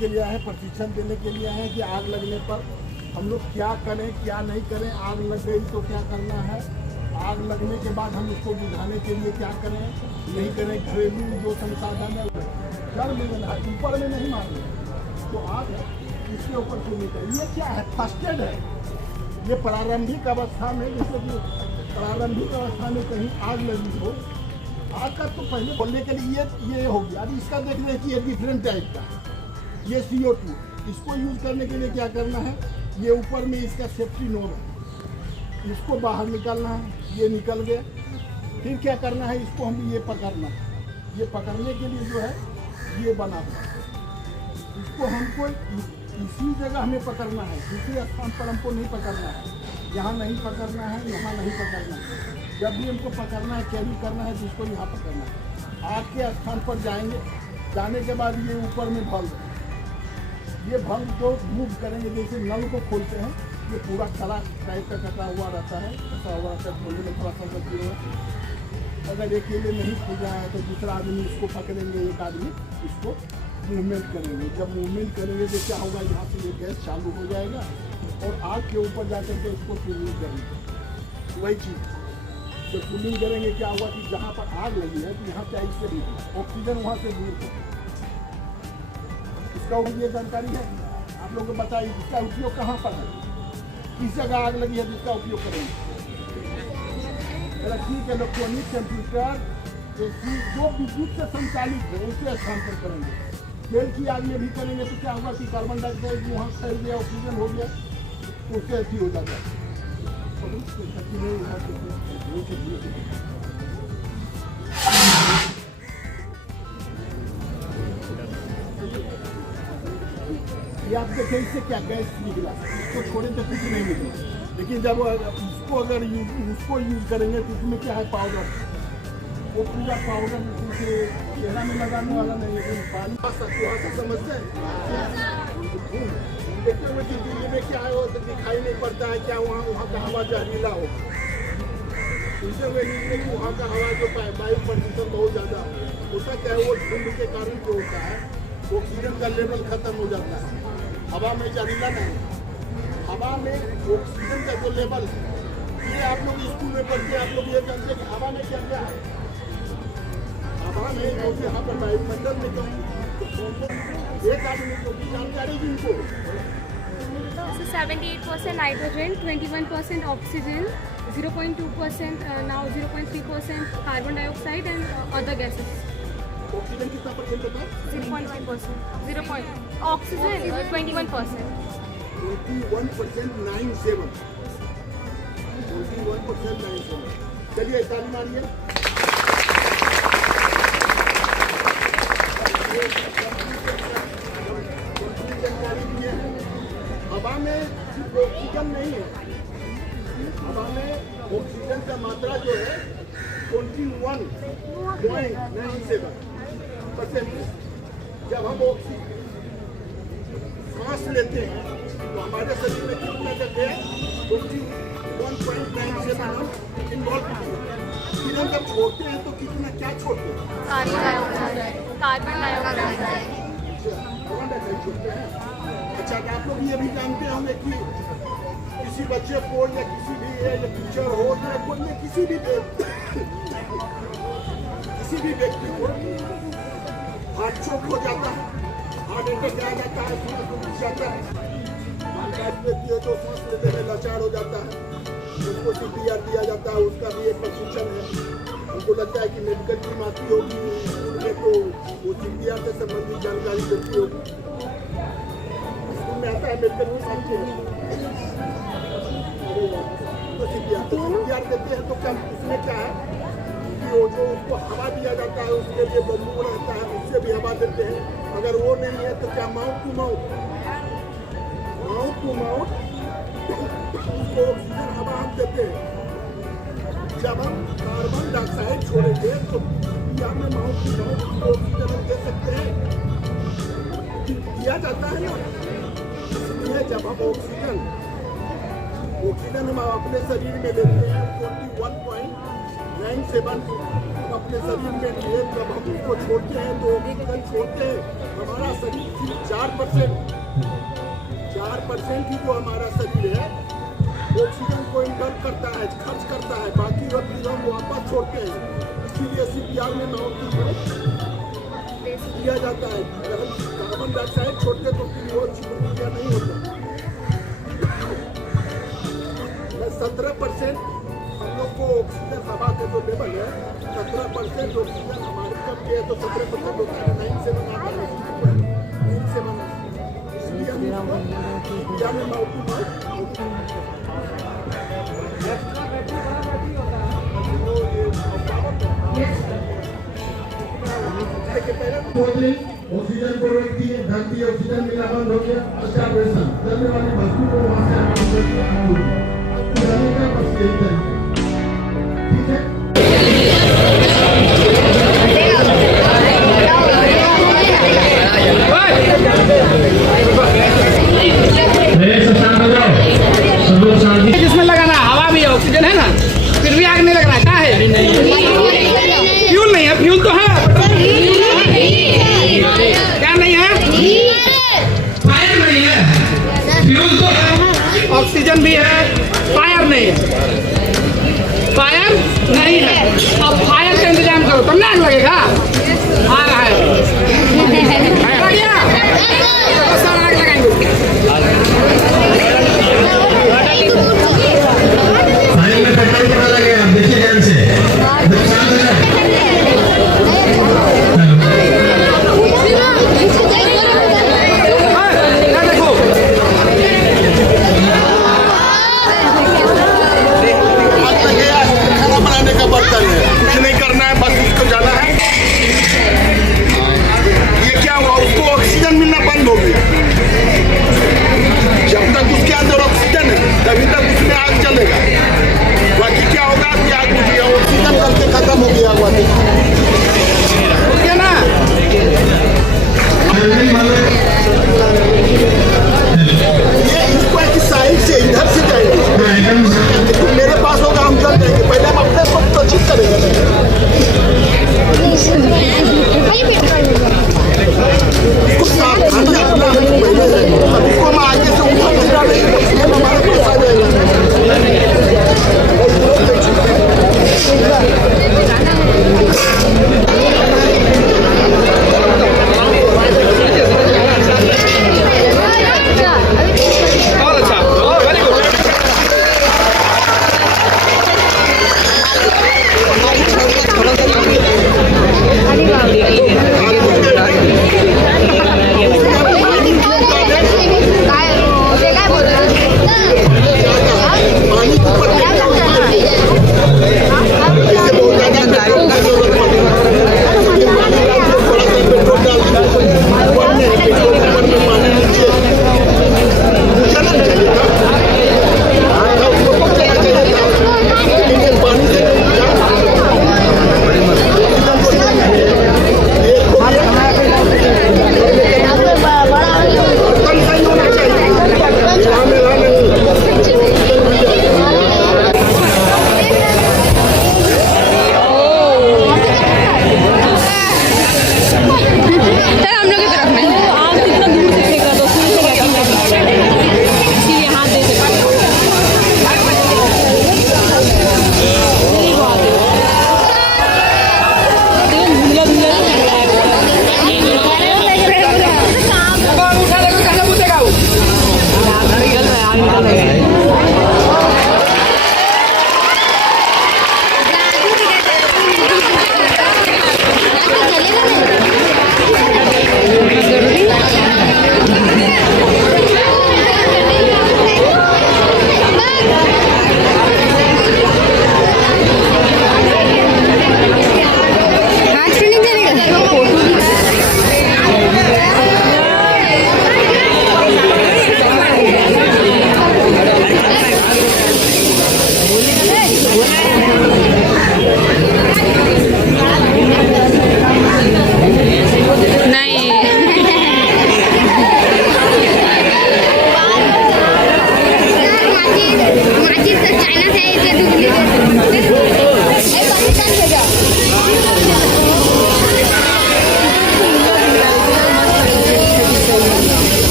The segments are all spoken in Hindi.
के लिए आए हैं, प्रशिक्षण देने के लिए आए हैं कि आग लगने पर हम लोग क्या करें क्या नहीं करें। आग लग गई तो क्या करना है, आग लगने के बाद हम उसको बुझाने के लिए क्या करें नहीं करें। घरेलू जो संसाधन है घर में बना, ऊपर में नहीं मारना। तो आग है इसके ऊपर सुननी चाहिए। ये क्या है, फर्स्ट एड है। ये प्रारंभिक अवस्था में, जैसे कि प्रारंभिक अवस्था में कहीं आग लगी हो, आग का तो पहले बोलने के लिए ये हो गया। अभी इसका देख रहे हैं कि ये डिफरेंट टाइप का, ये CO2, इसको यूज करने के लिए क्या करना है, ये ऊपर में इसका सेफ्टी नोब है, इसको बाहर निकालना है। ये निकल गया, फिर क्या करना है, इसको हम ये पकड़ना है। ये पकड़ने के लिए जो है ये बना हुआ है, इसको हमको इसी जगह हमें पकड़ना है, दूसरे स्थान पर हमको नहीं पकड़ना है। यहाँ नहीं पकड़ना है, यहाँ नहीं पकड़ना है। जब भी हमको पकड़ना है, कैरी करना है, तो इसको यहाँ पकड़ना है। आग के स्थान पर जाएंगे, जाने के बाद ये ऊपर में बल्ब, ये बल्ब को मूव करेंगे। जैसे नल को खोलते हैं, ये पूरा कला टाइप का कटा हुआ रहता है, ऐसा हुआ रहता है, खोलने में थोड़ा सा गलती हो। अगर अकेले नहीं खुल रहा है तो दूसरा आदमी इसको पकड़ेंगे, एक आदमी इसको मूवमेंट करेंगे। जब मूवमेंट करेंगे तो क्या होगा, यहाँ से ये गैस चालू हो जाएगा और आग के ऊपर जाकर के इसको कूलिंग करेंगे। वही चीज़ जब कूलिंग करेंगे क्या हुआ कि जहाँ पर आग लगी है तो यहाँ पे इससे भी ऑक्सीजन वहाँ से दूर हो। इसका ये जानकारी है आप लोगों को बताइए, इसका उपयोग कहाँ पर है, किस जगह आग लगी है तो इसका उपयोग करेंगे। इलेक्ट्रिक, इलेक्ट्रॉनिक, कंप्यूटर, AC जो विद्युत से संचालित है उसके स्थान पर करेंगे। तेल की आग में भी करेंगे तो क्या होगा कि कार्बन डाइऑक्साइड वहाँ फैल गया, ऑक्सीजन हो गया तो उससे अच्छी हो जाता है। ये आप देखें इससे क्या गैस निकला, इसको छोड़े तो कुछ नहीं निकला। लेकिन जब इसको अगर उसको यूज करेंगे तो इसमें क्या है, पाउडर, वो पूरा पाउडर चेहरा में लगाने वाला नहीं है, लेकिन पानी से समझते हैं। देखते हुए कि दिल्ली में क्या है वो तो दिखाई नहीं पड़ता है, क्या वहाँ का हवा जहरीला हो। सुनते हुए नीचे कि वहाँ का हवा जो वायु प्रदूषण बहुत ज़्यादा होता, क्या है वो धुंध के कारण जो होता है ऑक्सीजन का लेवल खत्म हो जाता है। हवा में जहरीला नहीं, हवा में ऑक्सीजन का जो लेवल, ये आप लोग स्कूल में पढ़ते हैं, आप लोग ये जानते हैं कि हवा में क्या क्या है। हवा में जो यहाँ पर वायुमंडल में जो एक आदमी को जानकारी जिनको 78% nitrogen, 21% oxygen, 0.2% now 0.3% carbon dioxide and other gases. Oxygen कितना परसेंट होता है? 0.1%. Oxygen is 21%. 21.97. 21.97. चलिए ताली मारिए। जानकारी दी है, हवा में सिर्फ ऑक्सीजन नहीं है, हवा में ऑक्सीजन का मात्रा जो है 21.97%। जब हम सांस लेते हैं तो हमारे शरीर में कितना करते हैं, 21.97 हम इन्वॉल्व करते हैं। फिर हम जब छोड़ते हैं तो कितना क्या छोड़ते हैं, कार्बन डाइऑक्साइड। छोड़ते हैं। अच्छा, आप लोग ये भी जानते होंगे कि किसी बच्चे को या किसी भी या टीचर हो या कोई किसी भी व्यक्ति को हार्ट चोक हो जाता है, हार्ट अटैक आ जाता है, सांस रुक जाता है, व्यक्ति है जो सांस लेने में लाचार हो जाता है, उसको CPR दिया जाता है। उसका भी एक प्रशिक्षण है। हमको लगता है कि मेडिकल टीम आती होगी स्कूल में तो वो CPR से संबंधित जानकारी देती होगी। स्कूल में आता है मेडिकल टीम आती है तो CPR देते हैं। तो क्या उसमें क्या है कि वो जो उसको हवा दिया जाता है उसके लिए बम्बू रहता है, उससे भी हवा देते हैं। अगर वो नहीं है तो क्या माउथ टू माउथ उसको ऑक्सीजन हवा हम देते हैं। जब हम कार्बन डाइऑक्साइड छोड़ेंगे तो यहाँ में माउथ टू माउथ ऑक्सीजन हम दे सकते हैं, दिया जाता है ना। इसलिए जब हम ऑक्सीजन हम अपने शरीर में लेते हैं 21.97 97 हम अपने शरीर में लिए, जब हम उसको छोड़ते हैं तो ऑक्सीजन छोड़ते हैं, हमारा शरीर सिर्फ 4% ही जो हमारा शरीर है ऑक्सीजन को इंटर्न करता है, खर्च करता है, बाकी ऑक्सीजन हम वापस छोड़ते हैं। इसीलिए CPR में दिया जाता है। अगर हम कार्बन डाइऑक्साइड छोड़ते तो फिर वो क्रिया नहीं होता। 17% हम लोग को ऑक्सीजन हवा का जो लेवल है 17% ऑक्सीजन हमारे कम के है, तो 17% ऑक्सीजन 97 आता है, 97 इसलिए हम इसको CPR में माउथ टू माउथ ऑक्सीजन को रोक दिए, धरती ऑक्सीजन मिलना बंद हो गया, स्टार्वेशन करने वाली वस्तु को वहां से का बस यही तरीका, ठीक है। जिसमें लगाना हवा भी है, ऑक्सीजन है ना, फिर भी आग नहीं लग रहा है, क्या है? फ्यूल नहीं है, फ्यूल तो है, क्या नहीं है? फायर नहीं है, फ्यूल तो है, ऑक्सीजन भी है, फायर नहीं है, फायर नहीं है। अब फायर का इंतजाम करो तब ना आग लगेगा। आ रहा है बढ़िया, सब आग लगाएंगे। पानी में पेट्रोल पड़ा लगे, आप देखिए ध्यान से, नुकसान हो जाए। खाना बनाने का बर्तन है, कुछ नहीं करना है, बस उसको जाना है। ये क्या हुआ, उसको ऑक्सीजन मिलना बंद हो गया। जब तक उसके अंदर ऑक्सीजन है तभी तक उसमें आग चलेगा, बाकी क्या होगा कि आग बुझ गया, ऑक्सीजन करके खत्म हो गया हुआ ना। ये इसको एक साइड से इधर से जाएंगे, मेरे पास होगा हम चल जाएंगे, पहले हम अपने को तो ठीक करेंगे। सावधानी अपना पहले है, अभी को हम आगे से ऊपर गिरा नहीं तो हमारे पास आ जाएगा।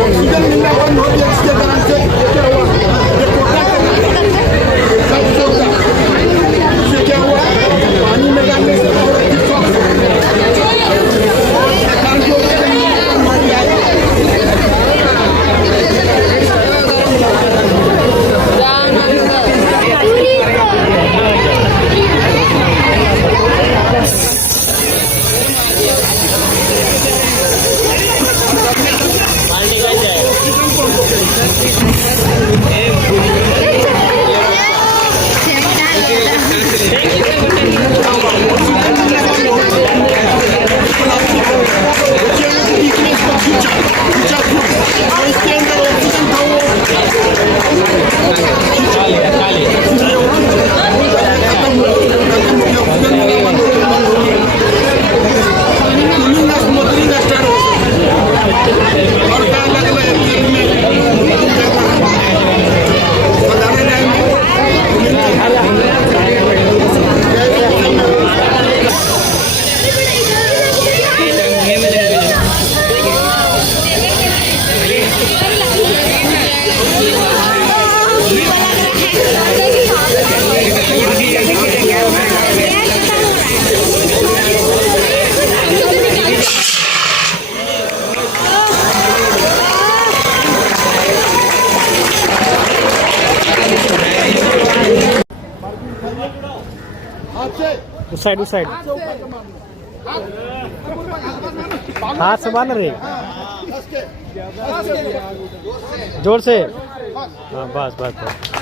ऑक्सीजन मिलना बंद हो गया, इसके कारण से क्या हुआ, ये कोटा सब सोचा, इससे क्या हुआ, पानी में डालने से और अधिक स्वास्थ्य हो गया। सरकार को ऑक्सीजन मिलना बंद हो गया है। इसके अंदर ऑक्सीजन था वो खत्म हो गया, ऑक्सीजन मिलना बंद हो गया, कूलिंग स्मोथरिंग स्टार्ट हो गया और क्या अलग अलग तेल में साधारण टाइम में उस साइड हाथ से मार रहे, जोर से, हाँ बस बस बस।